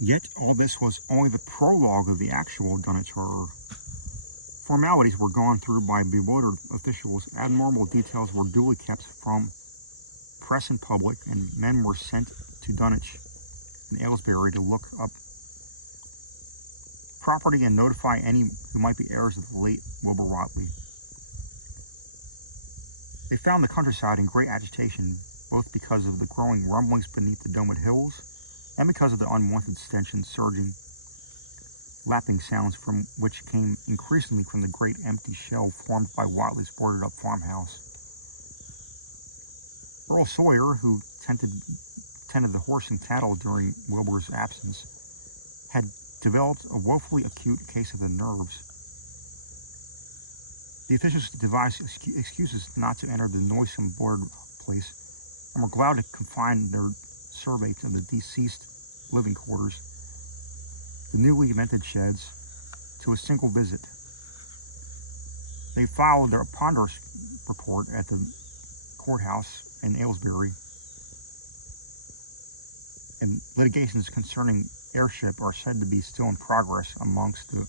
Yet all this was only the prologue of the actual Dunwich Horror. Formalities were gone through by bewildered officials, abnormal details were duly kept from press and public, and men were sent to Dunwich and Aylesbury to look up property and notify any who might be heirs of the late Wilbur Whately. They found the countryside in great agitation, both because of the growing rumblings beneath the domed hills, and because of the unwanted stench and surging, lapping sounds from which came increasingly from the great empty shell formed by Whately's boarded-up farmhouse. Earl Sawyer, who tended the horse and cattle during Wilbur's absence, had developed a woefully acute case of the nerves. The officials devised excuses not to enter the noisome boarded place, and were glad to confine their survey to the deceased living quarters, the newly invented sheds, to a single visit. They filed their ponderous report at the courthouse in Aylesbury, and litigations concerning heirship are said to be still in progress amongst the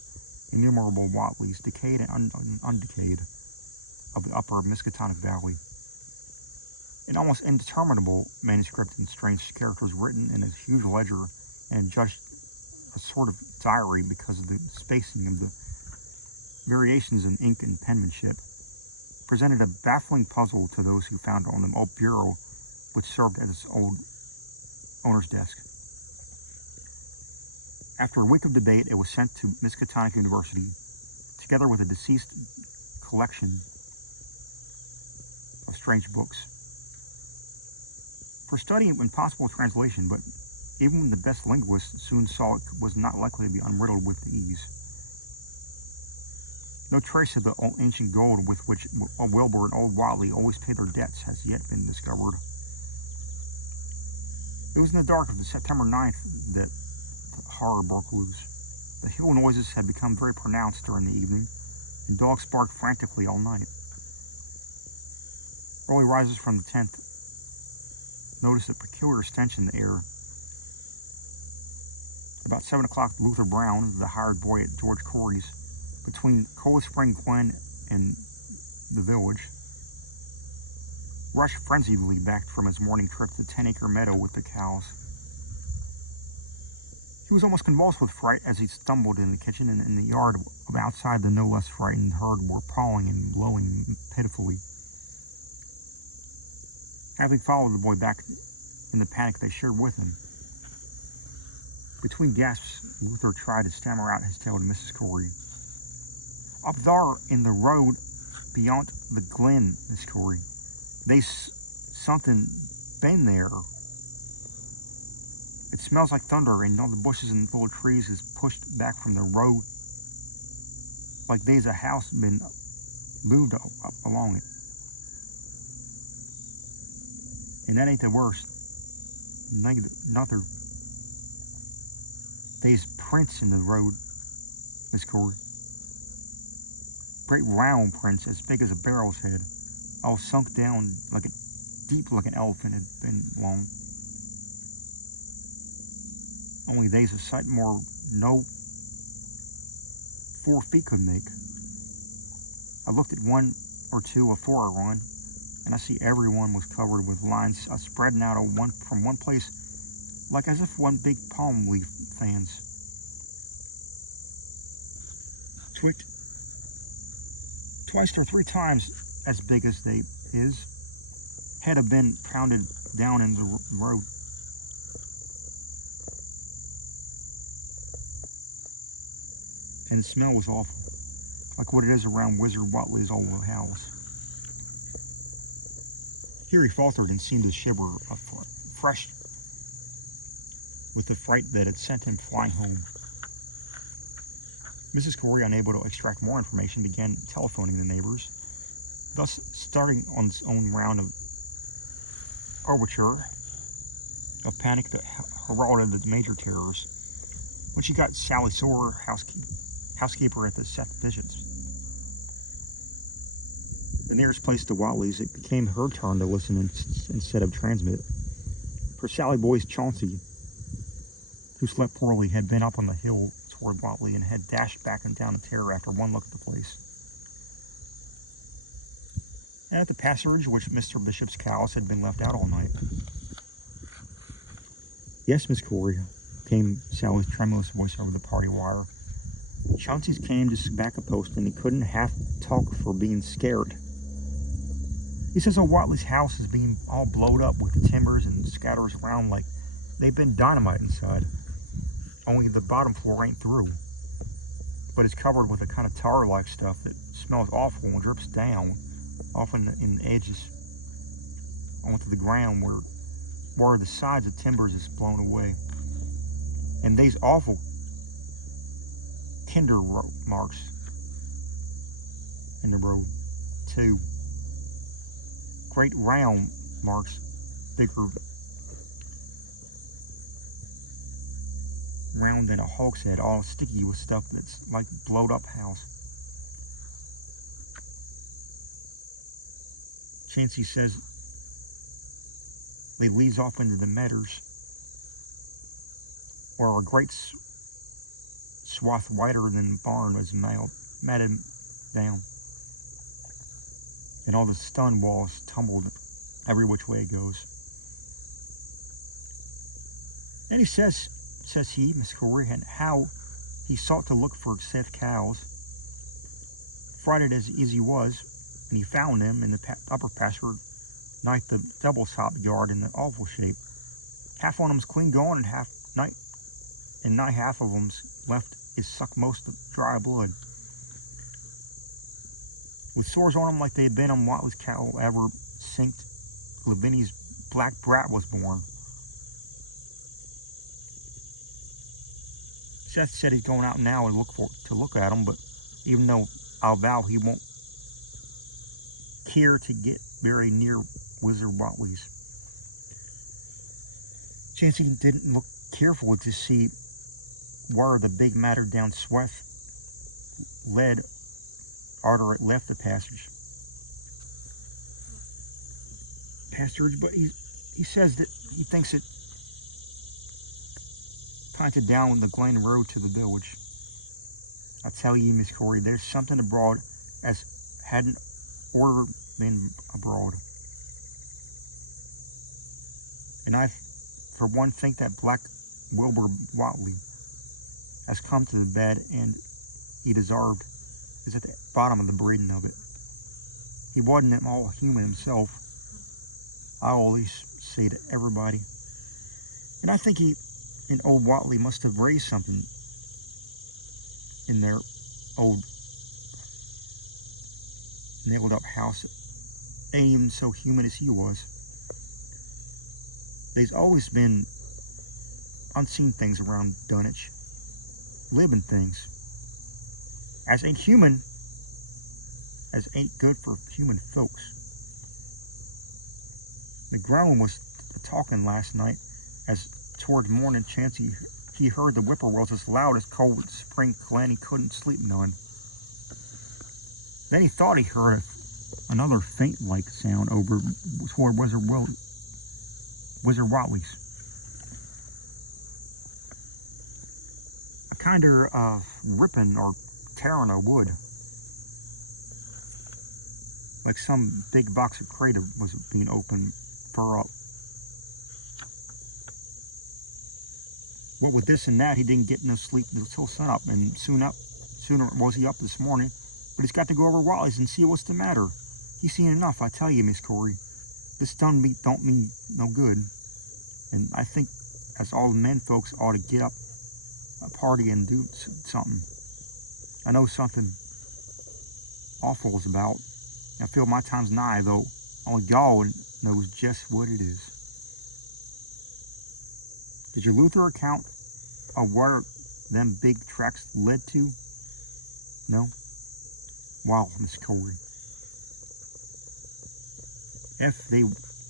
innumerable Whateleys, decayed and undecayed, of the upper Miskatonic Valley. An almost indeterminable manuscript in strange characters written in a huge ledger and judged a sort of diary because of the spacing of the variations in ink and penmanship, presented a baffling puzzle to those who found it on the old bureau which served as its old owner's desk. After a week of debate, it was sent to Miskatonic University, together with a deceased collection of strange books, for study and possible translation, but even the best linguists soon saw it was not likely to be unriddled with ease. No trace of the ancient gold with which Wilbur and old Whately always paid their debts has yet been discovered. It was in the dark of the September 9th that the horror broke loose. The hill noises had become very pronounced during the evening, and dogs barked frantically all night. Early risers from the tent noticed a peculiar stench in the air. About 7 o'clock, Luther Brown, the hired boy at George Corey's, between Cold Spring Glen and the village, rushed frenziedly back from his morning trip to the 10-acre meadow with the cows. He was almost convulsed with fright as he stumbled in the kitchen, and in the yard outside the no less frightened herd were pawing and blowing pitifully. Having followed the boy back in the panic they shared with him, between gasps, Luther tried to stammer out his tale to Mrs. Corey. "Up there in the road beyond the glen, Miss Corey, they's something been there. It smells like thunder, and all the bushes and little trees is pushed back from the road, like they's a house been moved up along it. And that ain't the worst. Another. They's prints in the road, Miss Corey. Great round prints as big as a barrel's head, all sunk down deep like an elephant had been long. Only they's a sight more no 4 feet could make. I looked at one or two afore I run, and I see every one was covered with lines spreading out from one place, like as if one big palm leaf fans. Twice or 3 times as big as they is, had have been pounded down in the road. And the smell was awful, like what it is around Wizard Whately's old house." Here he faltered and seemed to shiver afresh with the fright that had sent him flying home. Mrs. Corey, unable to extract more information, began telephoning the neighbors, thus starting on its own round of overture of panic that heralded the major terrors, when she got Sally Sawyer, housekeeper at the Seth Bishops. The nearest place to Whately's, it became her turn to listen instead of transmit. For Sally Boy's Chauncey, who slept poorly, had been up on the hill toward Watley and had dashed back and down in terror after one look at the place. And at the pasturage which Mr. Bishop's cows had been left out all night. "Yes, Miss Corey," came Sally's tremulous voice over the party wire. "Chauncey's came to back a post, and he couldn't half talk for being scared. He says old Watley's house is being all blowed up with the timbers and scatters around like they've been dynamite inside. Only the bottom floor ain't through, but it's covered with a kind of tar-like stuff that smells awful and drips down, often in edges, onto the ground where the sides of timbers is blown away. And they's awful tinder marks in the road, too. Great round marks, bigger round than a hog's head, all sticky with stuff that's like blowed up house. Chancey says they leads off into the meadows, where a great swath wider than the barn was matted down, and all the stone walls tumbled every which way it goes. And he says he, Miss Corey, and how he sought to look for safe cows, frighted as he was, and he found them in the upper pasture, nigh the double-top yard in the awful shape. Half on 'em's clean gone, and nigh half of 'em's left is sucked most of dry blood, with sores on 'em like they had been on Watley's cattle ever since Lavinia's black brat was born. Seth said he's going out now to look at 'em, but even though I'll vow he won't care to get very near Wizard Watley's. Chancey didn't look careful to see where the big mattered down swath led arter it left the pasturage, but he says that he thinks it pointed down the Glen Road to the village. I tell you, Miss Corey, there's something abroad as hadn't order been abroad. And I, for one, think that Black Wilbur Watley has come to the bed, and he deserved is at the bottom of the breeding of it. He wasn't at all human himself, I always say to everybody. And I think he and old Watley must have raised something in their old nailed up house. Ain't even so human as he was. There's always been unseen things around Dunwich, living things, as ain't human, as ain't good for human folks. The groan was talking last night, as toward morning Chancey he heard the whippoorwills as loud as cold spring glen. He couldn't sleep none. Then he thought he heard another faint-like sound over toward Wizard Watley's. A kind of ripping or tearing of wood, like some big box of crate was being opened fur up. What with this and that, he didn't get no sleep until sunup, and sooner was he up this morning. But he's got to go over Watley's and see what's the matter. He's seen enough, I tell you, Miss Corey. This don't mean no good. And I think as all the men folks ought to get up a party and do something. I know something awful is about. I feel my time's nigh, though only God knows just what it is. Did your Luther account of where them big tracks led to? No? Wow, Miss Corey. If they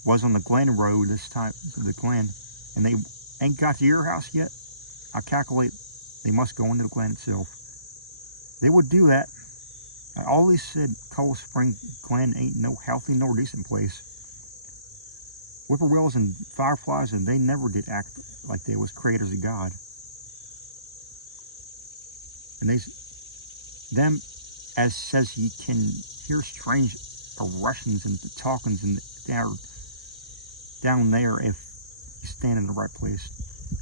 was on the Glen Road this time, the Glen, and they ain't got to your house yet, I calculate they must go into the Glen itself. They would do that. I always said Cold Spring Glen ain't no healthy nor decent place. Whippoorwills and fireflies, and they never did act like they was creators of God. And them, as says he can hear strange rustlings and talkings and down there if you stand in the right place.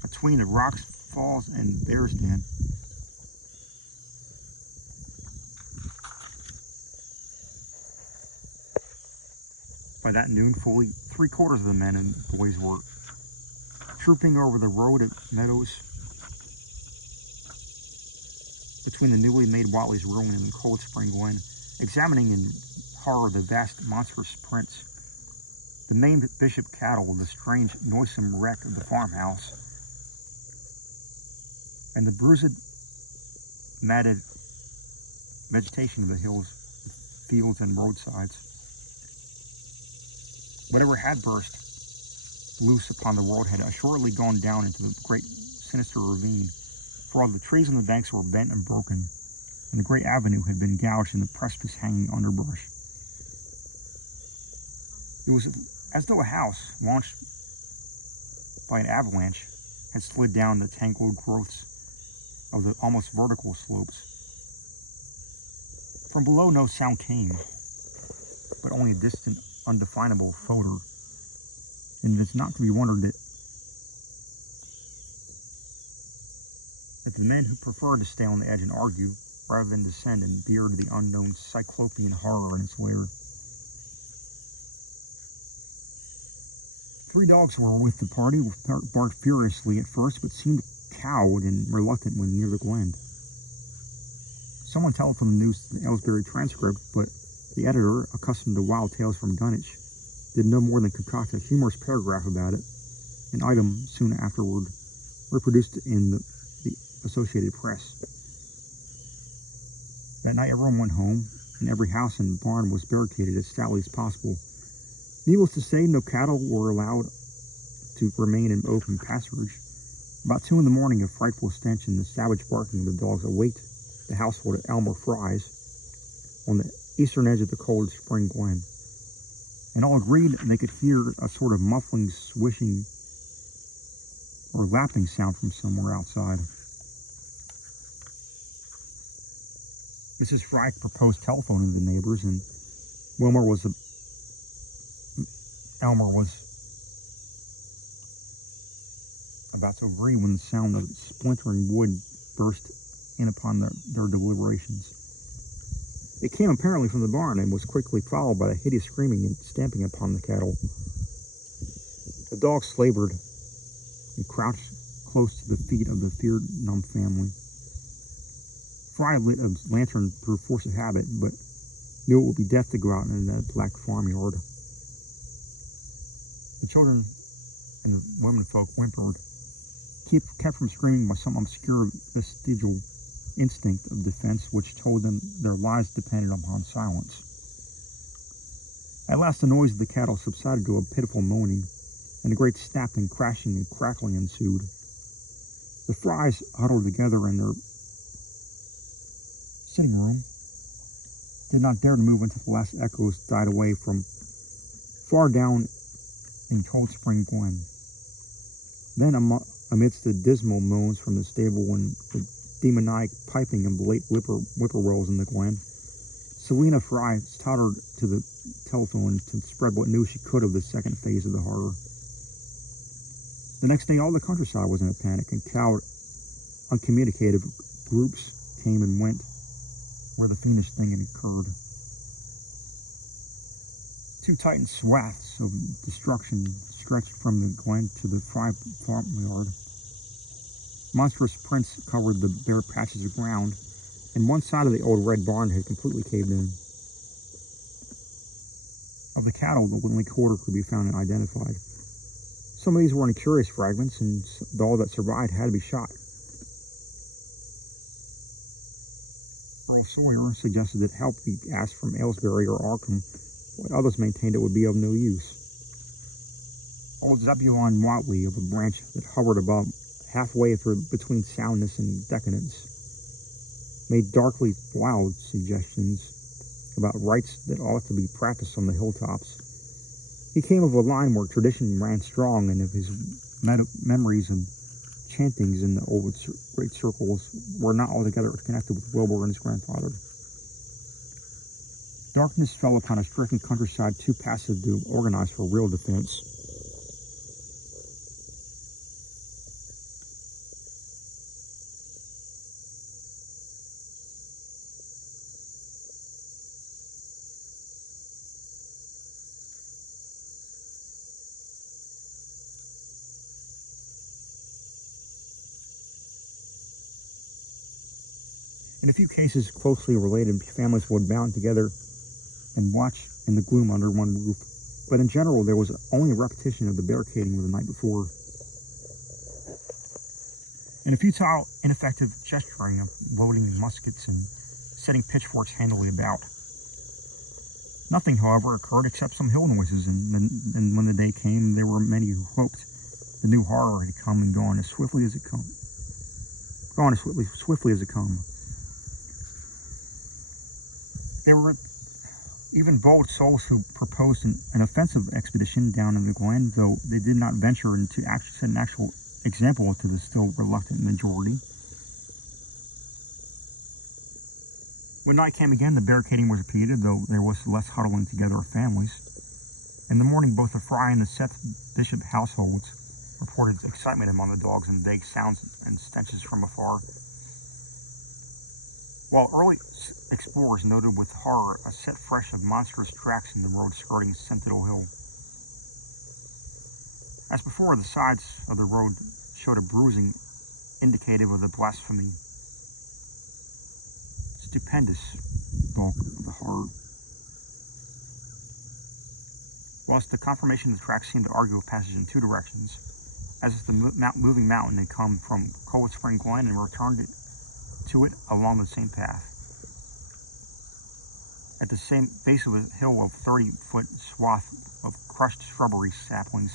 Between the rocks falls and bear's den. By that noon, fully 3/4 of the men and boys were trooping over the road at meadows between the newly made Watley's ruin and the Cold Spring Glen, examining in horror the vast monstrous prints, the maimed bishop cattle, the strange noisome wreck of the farmhouse, and the bruised, matted vegetation of the hills, fields, and roadsides. Whatever had burst loose upon the world had assuredly gone down into the great sinister ravine, for all the trees on the banks were bent and broken, and the great avenue had been gouged in the precipice hanging underbrush. It was as though a house, launched by an avalanche, had slid down the tangled growths of the almost vertical slopes. From below no sound came, but only a distant, undefinable odor, and it is not to be wondered that the men who preferred to stay on the edge and argue, rather than descend and beard the unknown cyclopean horror in its lair. 3 dogs were with the party, barked furiously at first, but seemed cowed and reluctant when near the glen. Someone telephoned the news to the Aylesbury Transcript, but the editor, accustomed to wild tales from Dunwich, did no more than concoct a humorous paragraph about it, an item soon afterward reproduced in the Associated Press. That night everyone went home, and every house and barn was barricaded as stoutly as possible. Needless to say, no cattle were allowed to remain in open pasturage. About 2 in the morning, a frightful stench and the savage barking of the dogs awaked the household at Elmer Fry's on the eastern edge of the Cold Spring Glen, and all agreed they could hear a sort of muffling, swishing, or lapping sound from somewhere outside. Mrs. Fry proposed telephoning the neighbors, and Elmer was about to agree when the sound of splintering wood burst in upon their deliberations. It came apparently from the barn and was quickly followed by a hideous screaming and stamping upon the cattle. The dogs slavered and crouched close to the feet of the fear-numbed family. Fry lit a lantern through force of habit, but knew it would be death to go out in that black farmyard. The children and the womenfolk whimpered, kept from screaming by some obscure vestigial instinct of defense which told them their lives depended upon silence. At last the noise of the cattle subsided to a pitiful moaning, and a great snapping, crashing, and crackling ensued. The Frys huddled together in their sitting room, did not dare to move until the last echoes died away from far down in Cold Spring Glen. Then, amidst the dismal moans from the stable and the demoniac piping and late whippoorwills in the glen, Selina Fry tottered to the telephone to spread what news she could of the second phase of the horror. The next day, all the countryside was in a panic, and cowed, uncommunicative groups came and went where the fiendish thing had occurred. 2 titan swaths of destruction stretched from the glen to the Fry farmyard. Monstrous prints covered the bare patches of ground, and one side of the old red barn had completely caved in. Of the cattle, only 1/4 could be found and identified. Some of these were in curious fragments, and all that survived had to be shot. Earl Sawyer suggested that help be asked from Aylesbury or Arkham, while others maintained it would be of no use. Old Zebulon Watley, of a branch that hovered above halfway through between soundness and decadence, made darkly wild suggestions about rites that ought to be practiced on the hilltops. He came of a line where tradition ran strong, and of his memories and enchantings in the old great circles were not altogether connected with Wilbur and his grandfather. Darkness fell upon a stricken countryside too passive to organize for real defense. In a few cases, closely related families would band together and watch in the gloom under one roof, but in general there was only a repetition of the barricading of the night before. In a futile, ineffective gesturing of loading muskets and setting pitchforks handily about. Nothing, however, occurred except some hill noises, and when the day came, there were many who hoped the new horror had come and gone as swiftly as it come. There were even bold souls who proposed an offensive expedition down in the glen, though they did not venture to set an actual example to the still reluctant majority. When night came again, the barricading was repeated, though there was less huddling together of families. In the morning, both the Fry and the Seth Bishop households reported excitement among the dogs and vague sounds and stenches from afar, while early explorers noted with horror a set fresh of monstrous tracks in the road skirting Sentinel Hill. As before, the sides of the road showed a bruising indicative of the blasphemy. Stupendous bulk of the horror. Whilst the confirmation of the tracks seemed to argue a passage in two directions, as if the moving mountain had come from Cold Spring Glen and returned to it along the same path. At the same base of a hill, of 30-foot swath of crushed shrubbery saplings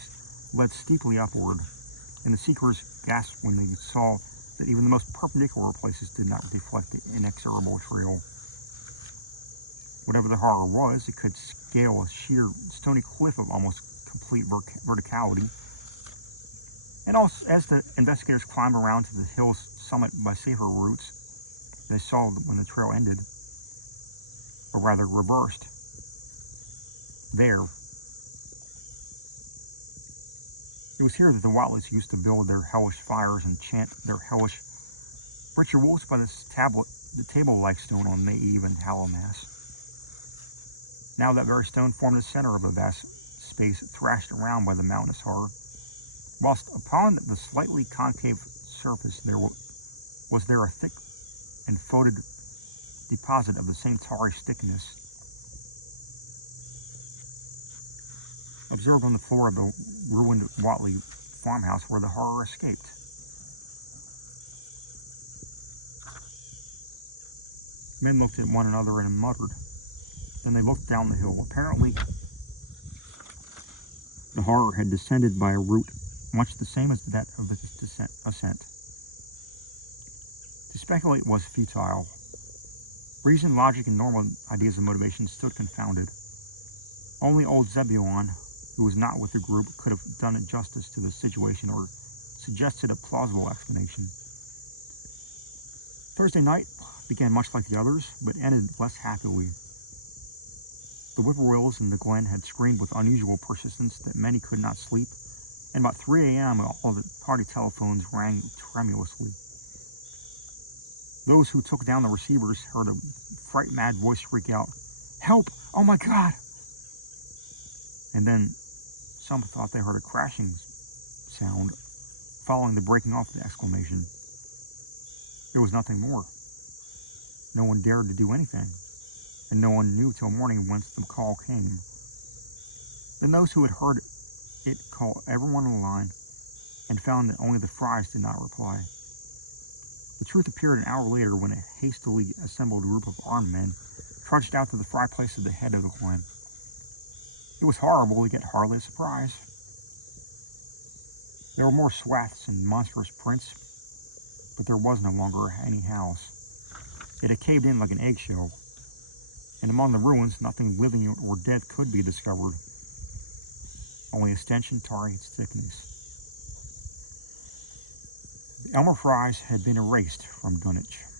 led steeply upward, and the seekers gasped when they saw that even the most perpendicular places did not deflect the inexorable trail. Whatever the horror was, it could scale a sheer stony cliff of almost complete verticality. And also, as the investigators climbed around to the hill's summit by safer routes, they saw that when the trail ended, or rather reversed, there. It was here that the Watleys used to build their hellish fires and chant their hellish rituals by the table-like stone on May Eve and Hallowmass. Now that very stone formed the center of a vast space thrashed around by the mountainous horror, whilst upon the slightly concave surface there was a thick and foetid deposit of the same tarry thickness observed on the floor of the ruined Watley farmhouse where the horror escaped. Men looked at one another and muttered. Then they looked down the hill. Apparently, the horror had descended by a route much the same as that of its ascent. To speculate was futile. Reason, logic, and normal ideas of motivation stood confounded. Only old Zebulon, who was not with the group, could have done justice to the situation or suggested a plausible explanation. Thursday night began much like the others, but ended less happily. The whippoorwills in the glen had screamed with unusual persistence that many could not sleep, and about 3 a.m. all the party telephones rang tremulously. Those who took down the receivers heard a fright-mad voice shriek out, "Help! Oh my God!" And then some thought they heard a crashing sound following the breaking off of the exclamation. There was nothing more. No one dared to do anything, and no one knew till morning whence the call came. Then those who had heard it called everyone on the line and found that only the Frys did not reply. The truth appeared an hour later when a hastily assembled group of armed men trudged out to the Fry place at the head of the glen. It was horrible, yet hardly a surprise. There were more swaths and monstrous prints, but there was no longer any house. It had caved in like an eggshell, and among the ruins nothing living or dead could be discovered. Only a stench and tarry its thickness. Elmer Fries had been erased from Dunwich.